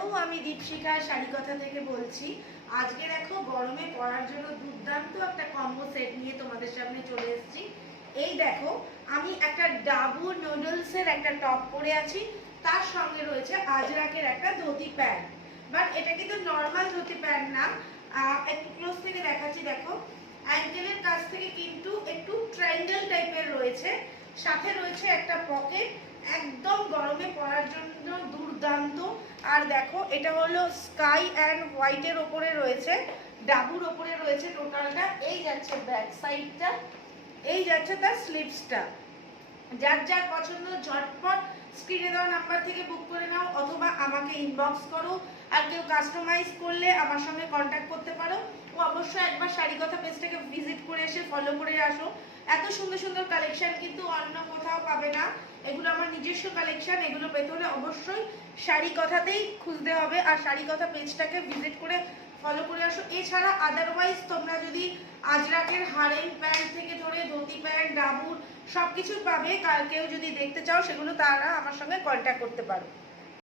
Hello, আমি দীপশিকা শাড়ি কথা থেকে বলছি। আজকে দেখো গরমে পরার জন্য দুর্দান্ত একটা কম্বো সেট নিয়ে তোমাদের সামনে চলে এসেছি। এই দেখো, আমি একটা ডাবু নুডলসের একটা টপ পরে আছি, তার সঙ্গে রয়েছে আজরাকের একটা ধুতি প্যান্ট। বাট এটা কিন্তু নর্মাল ধুতি প্যান্ট না, একটু ক্লোজ থেকে দেখাচ্ছি। দেখো, অ্যাঙ্কেলের কাছ থেকে কিন্তু একটু ট্রায়াঙ্গেল টাইপের রয়েছে, সাথে রয়েছে একটা পকেট। একদম গরমে পরার জন্য দুর্দান্ত। আর দেখো, এটা হলো স্কাই অ্যান্ড হোয়াইটের ওপরে রয়েছে, ডাবুর ওপরে রয়েছে টোটালটা। এই যাচ্ছে ব্যাক সাইডটা, এই যাচ্ছে তার স্লিভসটা। যার যার পছন্দ ঝটপট স্ক্রিনে দেওয়া নাম্বার থেকে বুক করে নাও, অথবা আমাকে ইনবক্স করো। আর কেউ কাস্টমাইজ করলে আমার সঙ্গে কন্ট্যাক্ট করতে পারো। ও অবশ্যই একবার শাড়ি কথা পেজটাকে ভিজিট করে এসে ফলো করে আসো। এত সুন্দর সুন্দর কালেকশন কিন্তু অন্য কোথাও পাবে না। এগুলো আমার নিজস্ব কালেকশন, এগুলো পেতে হলে অবশ্যই শাড়ি কথাতেই খুঁজতে হবে। আর শাড়ি কথা পেজটাকে ভিজিট করে ফলো করে আসো। এছাড়া আদারওয়াইজ তোমরা যদি আজরাকের হারেম প্যান্ট থেকে ধরে ধুতি প্যান্ট, ডাবুর সবকিছু পাবে। কেউ যদি দেখতে চাও সেগুলো তারা আমার সঙ্গে কন্ট্যাক্ট করতে পারো।